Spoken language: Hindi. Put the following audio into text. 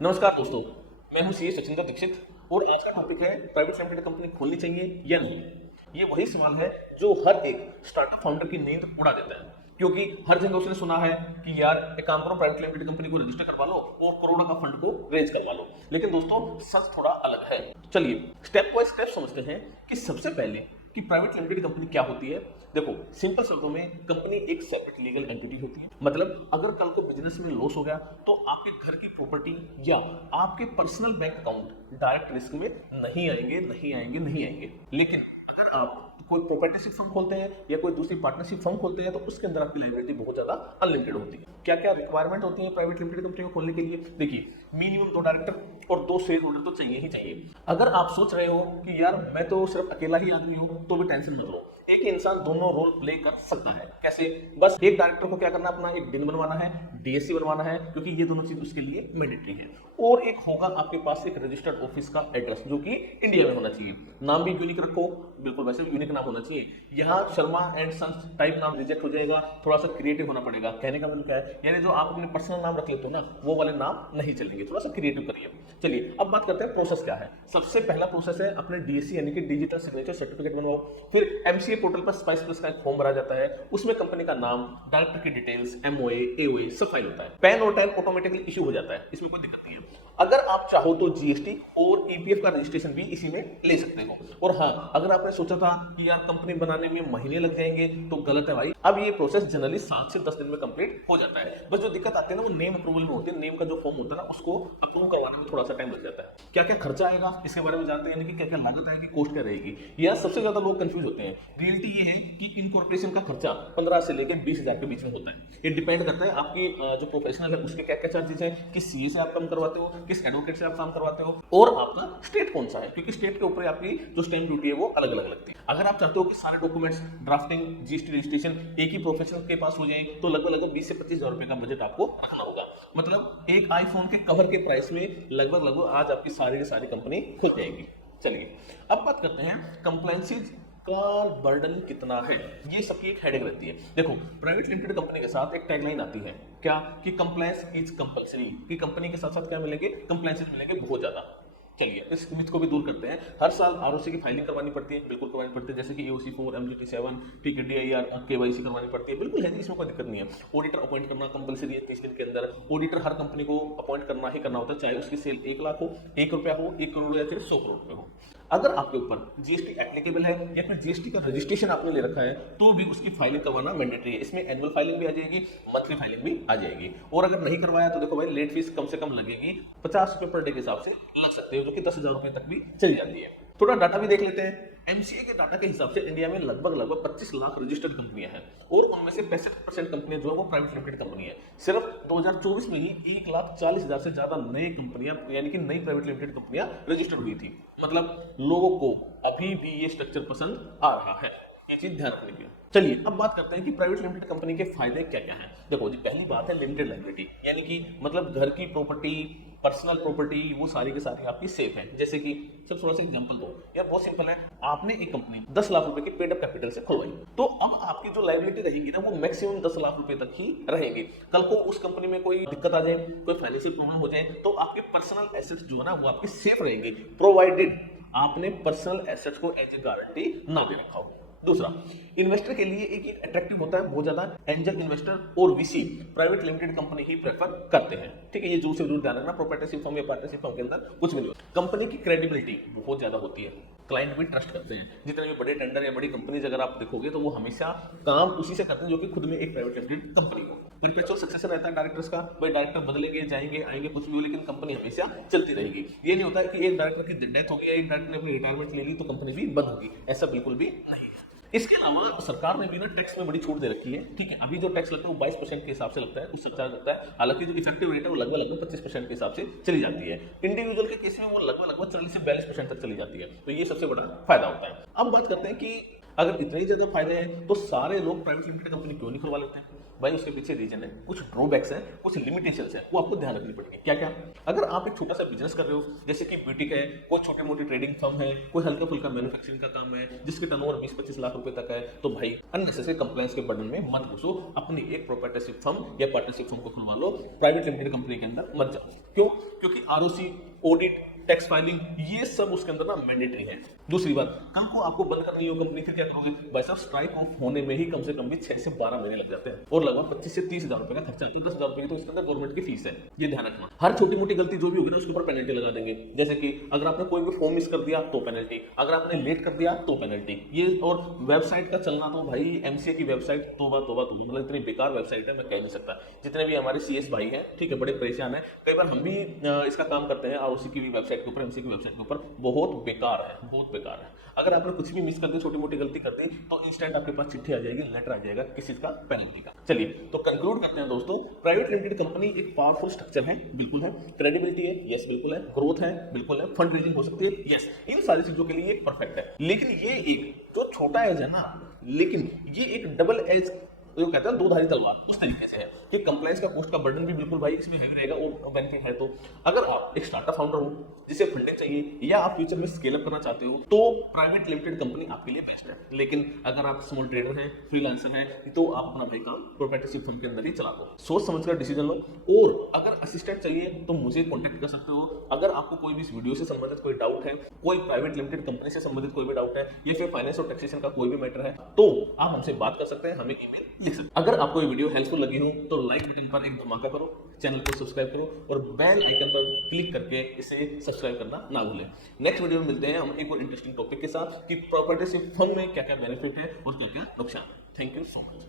नमस्कार दोस्तों, मैं हूं सीए सचिंद्र दीक्षित और आज का टॉपिक है प्राइवेट लिमिटेड कंपनी खोलनी चाहिए या नहीं। ये वही सवाल है जो हर एक स्टार्टअप फाउंडर की नींद उड़ा देता है, क्योंकि हर जगह उसने सुना है कि यार एक काम करो, प्राइवेट लिमिटेड कंपनी को रजिस्टर करवा लो और करोड़ों का फंड को रेज करवा लो। लेकिन दोस्तों सच थोड़ा अलग है। चलिए स्टेप बाय स्टेप समझते हैं कि सबसे पहले कि प्राइवेट लिमिटेड कंपनी क्या होती है। देखो सिंपल शब्दों में कंपनी एक सेपरेट लीगल एंटिटी होती है। मतलब अगर कल को बिजनेस में लॉस हो गया तो आपके घर की प्रॉपर्टी या आपके personal bank account direct risk में नहीं आएंगे। लेकिन अगर आप कोई प्रोप्राइटरशिप फर्म खोलते हैं या कोई दूसरी पार्टनरशिप फर्म खोलते हैं तो उसके अंदर आपकी लायबिलिटी बहुत ज्यादा अनलिमिटेड होती है। क्या क्या रिक्वायरमेंट होती है प्राइवेट लिमिटेड कंपनी को खोलने के लिए? देखिए मिनिमम 2 डायरेक्टर और 2 शेयर होल्डर तो चाहिए ही चाहिए। अगर आप सोच रहे हो कि यार मैं तो सिर्फ अकेला ही आदमी हूं तो भी टेंशन मत लो, एक इंसान दोनों रोल प्ले कर सकता है। कैसे? बस एक डायरेक्टर को क्या करना, अपना एक डिन बनवाना है, डीएससी बनवाना है, क्योंकि ये दोनों चीज उसके लिए मैंडेटरी है। और एक होगा आपके पास एक रजिस्टर्ड ऑफिस का एड्रेस जो कि इंडिया में होना चाहिए। नाम भी यूनिक रखो, बिल्कुल वैसे भी यूनिक नाम होना चाहिए। यहाँ शर्मा एंड सन्स टाइप नाम रिजेक्ट हो जाएगा, थोड़ा सा क्रिएटिव होना पड़ेगा। कहने का मतलब क्या है, यानी जो आप अपने पर्सनल नाम रख लेते हो ना वो वाले नाम नहीं चलेंगे, थोड़ा सा क्रिएटिव करिए। चलिए अब बात करते हैं प्रोसेस क्या है। सबसे पहला प्रोसेस है अपने डीएससी यानी कि डिजिटल सिग्नेचर सर्टिफिकेट बनवाओ। फिर एमसीए पोर्टल पर स्पाइस प्लस का एक फॉर्म भरा जाता है, उसमें कंपनी का नाम, डायरेक्टर की डिटेल्स, एमओए, एओए सब फाइल होता है। पैन और टैन ऑटोमेटिकली इशू हो जाता है, इसमें कोई दिक्कत नहीं है। अगर आप चाहो तो जीएसटी और ईपीएफ का रजिस्ट्रेशन भी इसी में ले सकते हो। और हाँ, अगर आपने सोचा था कि यार कंपनी बनाने में महीने लग जाएंगे तो गलत है भाई। अब ये प्रोसेस जनरली 7 से 10 दिन में कंप्लीट हो जाता है। बस जो दिक्कत आती है ना वो नेम अप्रूवल में होती है। नेम का जो फॉर्म होता है ना उसको अप्रूव करवाने में थोड़ा सा टाइम लग जाता है। क्या क्या खर्चा आएगा इसके बारे में जानते हैं, यानी कि क्या क्या लागत आएगी, कॉस्ट क्या रहेगी। यार सबसे ज्यादा लोग कंफ्यूज होते हैं। रियलिटी ये है कि इनकॉर्पोरेशन का खर्चा 15 से लेकर 20,000 के बीच में होता है। ये डिपेंड करता है आपकी जो प्रोफेशनल है उसके क्या क्या चार्जेस है, किस सीए से आप काम करवाते हो, किस एडवोकेट से आप काम करवाते हो और आपका स्टेट कौन सा है, क्योंकि स्टेट के ऊपर आपकी जो स्टैम्प ड्यूटी है वो अलग अलग लगती है। अगर आप चाहते हो कि सारे डॉक्यूमेंट्स, ड्राफ्टिंग, जीएसटी रजिस्ट्रेशन एक ही प्रोफेशनल के पास हो जाए तो लगभग 20 से 25,000 रुपए का बजट आपको रखना होगा। मतलब एक आईफोन के कवर के प्राइस में लगभग आज आपकी सारी की सारी कंपनी खुल जाएगी। चलिए अब बात करते हैं कंप्लायंसेस का बर्डन कितना है। ये सबकी एक हेडेक रहती है। देखो प्राइवेट लिमिटेड कंपनी के साथ एक टैगलाइन आती है क्या, कि कंप्लायंस इज कंपल्सरी, कि कंपनी के साथ साथ क्या मिलेंगे, कंप्लायंसेस मिलेंगे बहुत ज्यादा। चलिए इस मिथ को भी दूर करते हैं। हर साल आरओसी की फाइलिंग करवानी पड़ती है, बिल्कुल करवानी पड़ती है, जैसे कि एओसी 4, एमजीटी 7, ठीक है, डीआईआर, केवाईसी करवानी पड़ती है, बिल्कुल है, इसमें कोई दिक्कत नहीं है। ऑडिटर अपॉइंट करना कंपलसरी है 30 दिन के अंदर। ऑडिटर हर कंपनी को अपॉइंट करना ही करना होता है, चाहे उसकी सेल 1 लाख हो, 1 रुपया हो, 1 करोड़ या फिर 100 करोड़ रुपए हो। अगर आपके ऊपर जीएसटी एप्लीकेबल है या फिर जीएसटी का रजिस्ट्रेशन आपने ले रखा है तो भी उसकी फाइलिंग करवाना मैंडेटरी है। इसमें एनुअल फाइलिंग भी आ जाएगी, मंथली फाइलिंग भी आ जाएगी। और अगर नहीं करवाया तो देखो भाई लेट फीस कम से कम लगेगी, 50 रुपए पर डे के हिसाब से लग सकते हो, जो कि 10,000 रुपए तक भी चली जाती है। थोड़ा डाटा भी देख लेते हैं। एमसीए के डाटा के हिसाब से इंडिया में लगभग 25 लाख रजिस्टर्ड कंपनियां हैं और उनमें से 65% कंपनियां जो है वो प्राइवेट लिमिटेड कंपनी है। सिर्फ 2024 में ही 1,40,000 से ज्यादा नई कंपनियां यानी कि नई प्राइवेट लिमिटेड कंपनियां रजिस्टर्ड हुई थी। मतलब लोगों को अभी भी ये स्ट्रक्चर पसंद आ रहा है, ये चीज ध्यान रखने की। चलिए अब बात करते हैं कि प्राइवेट लिमिटेड कंपनी के फायदे क्या क्या हैं। देखो जी पहली बात है लिमिटेड लायबिलिटी, यानी कि मतलब घर की प्रॉपर्टी, पर्सनल प्रॉपर्टी वो सारी की सारी आपकी सेफ है। जैसे कि सब थोड़ा सा एग्जांपल दो, या बहुत सिंपल है, आपने एक कंपनी 10 लाख रुपए की पेड अप कैपिटल से खुलवाई तो अब आपकी जो लायबिलिटी रहेगी ना वो मैक्सिमम 10 लाख रुपए तक ही रहेगी। कल को उस कंपनी में कोई दिक्कत आ जाए, कोई फाइनेंशियल प्रॉब्लम हो जाए तो आपके पर्सनल एसेट्स जो है ना वो आपके सेफ रहेंगे, प्रोवाइडेड आपने पर्सनल एसेट्स को एज ए गारंटी ना दे रखा हो। दूसरा, इन्वेस्टर के लिए एक अट्रैक्टिव होता है बहुत ज्यादा, एंजल इन्वेस्टर और वीसी प्राइवेट लिमिटेड कंपनी ही प्रेफर करते हैं। ठीक है, ये जो से जरूर ध्यान रखना, प्रोप्राइटरशिप फर्म या पार्टनरशिप फर्म के अंदर कुछ भी नहीं होता। कंपनी की क्रेडिबिलिटी बहुत ज्यादा होती है, क्लाइंट भी ट्रस्ट करते हैं। जितने भी बड़े टेंडर या बड़ी कंपनीज अगर आप देखोगे तो वो हमेशा काम उसी से करते हैं जो कि खुद में एक प्राइवेट लिमिटेड कंपनी हो। परपेचुअल सक्सेशन रहता है डायरेक्टर्स का, भाई डायरेक्टर बदलेंगे, जाएंगे, आएंगे, कुछ भी हो, लेकिन कंपनी हमेशा चलती रहेगी। ये नहीं होता है कि एक डायरेक्टर की डेथ हो गई, एक डायरेक्टर ने अपनी रिटायरमेंट ले ली तो कंपनी भी बंद होगी, ऐसा बिल्कुल भी नहीं है। इसके अलावा सरकार ने भी ना टैक्स में बड़ी छूट दे रखी है। ठीक है, अभी जो टैक्स लगता है वो 22% के हिसाब से लगता है, उस चार्ज लगता है। हालांकि जो इफेक्टिव रेट है वो लगभग 25% के हिसाब से चली जाती है। इंडिविजुअल के केस में वो लगभग 40 से 42% तक चली जाती है, तो ये सबसे बड़ा फायदा होता है। अब बात करते हैं कि अगर इतने ही ज्यादा फायदे हैं तो सारे लोग प्राइवेट लिमिटेड कंपनी क्यों नहीं खुलवा लेते हैं। भाई उसके पीछे रीजन है, कुछ ड्रॉबैक्स है, कुछ लिमिटेशंस है, वो आपको ध्यान रखनी पड़ेगी। क्या क्या? अगर आप एक छोटा सा बिजनेस कर रहे हो, जैसे कि ब्यूटिक है, कोई छोटी मोटी ट्रेडिंग फर्म है, कोई हल्का फुल्का मैन्युफैक्चरिंग का काम है जिसके टर्नओवर 20-25 लाख रुपए तक है, तो भाई अननेसेसरी कंप्लायंस के बर्डन में मत घुसो, अपनी एक प्रोप्राइटरशिप फर्म या पार्टनरशिप फर्म को खुलवा लो, प्राइवेट लिमिटेड कंपनी के अंदर मत जाओ। क्यों? क्योंकि आरओसी, ऑडिट, टैक्स फाइलिंग, ये सब उसके अंदर ना मैंडेटरी है। दूसरी बात, कल को आपको बंद करनी हो कंपनी, फिर क्या करोगे भाई साहब? स्ट्राइक ऑफ होने में ही कम से कम भी 6 से 12 महीने लग जाते हैं और लगभग 25 से 30 हजार रुपए का खर्चा आता है। 10,000 रुपए की तो इसके अंदर गवर्नमेंट की फीस है, ये ध्यान रखना। हर छोटी मोटी गलती जो भी होगी ना उसके ऊपर पेनल्टी लगा देंगे। जैसे कि अगर आपने कोई भी फॉर्म मिस कर दिया तो पेनल्टी, अगर आपने लेट कर दिया तो पेनल्टी। ये और वेबसाइट का चलना तो भाई एमसीए की वेबसाइट तोबा तोबा तोबा, मतलब इतनी बेकार वेबसाइट है मैं कह नहीं सकता। जितने भी हमारे सीएस भाई हैं, ठीक है, बड़े परेशान है। कई बार हम भी इसका काम करते हैं आरओसी की वेबसाइट के ऊपर, एमसीए की वेबसाइट के ऊपर, बहुत बेकार है, बहुत बेकार है। अगर आपने कुछ भी मिस कर दी, छोटी मोटी गलती कर दी, तो इंस्टेंट आपके पास चिट्ठी आ जाएगी, लेटर आ जाएगा किस चीज का? पेनल्टी का। चलिए तो कंक्लूड करते हैं दोस्तों, प्राइवेट लिमिटेड कंपनी एक पावरफुल स्ट्रक्चर है, बिल्कुल है। क्रेडिबिलिटी है, यस बिल्कुल है। ग्रोथ है, बिल्कुल है। फंड रेजिंग हो सकती है, यस। इन सारी चीजों के लिए परफेक्ट है। लेकिन ये एक जो छोटा एज है ना, लेकिन ये एक डबल एज, जो कहते हैं दो धारी तलवार, उस तरीके से है कि कंप्लायंस का कॉस्ट का बर्डन भी बिल्कुल भाई इसमें हैवी रहेगा और बेनिफिट है। तो अगर आप एक स्टार्टअप फाउंडर हो जिसे फंडिंग चाहिए या आप फ्यूचर में स्केल अप करना चाहते हो, तो प्राइवेट लिमिटेड कंपनी आपके लिए बेस्ट है। लेकिन अगर आप स्मॉल ट्रेडर हैं, फ्रीलांसर हैं, तो आप अपना भाई काम प्रोप्राइटरशिप फर्म के अंदर ही चला दो। सोच समझकर डिसीजन लो। और अगर असिस्टेंट चाहिए तो मुझे कॉन्टेक्ट कर सकते हो। अगर आपको कोई भी इस वीडियो से संबंधित कोई डाउट है, कोई प्राइवेट लिमिटेड कंपनी से संबंधित कोई भी डाउट है, या फिर फाइनेंस और टैक्सेशन का कोई भी मैटर है, तो आप हमसे बात कर सकते हैं, हमें ईमेल लिख सकते हैं। अगर आपको ये वीडियो हेल्पफुल लगी हो तो लाइक बटन पर एक धमाका करो, चैनल को सब्सक्राइब करो और बेल आइकन पर क्लिक करके इसे सब्सक्राइब करना ना भूलें। नेक्स्ट वीडियो में मिलते हैं हम एक और इंटरेस्टिंग टॉपिक के साथ कि प्रॉपर्टी फंड में क्या क्या बेनिफिट है और क्या क्या नुकसान है। Thank you so much.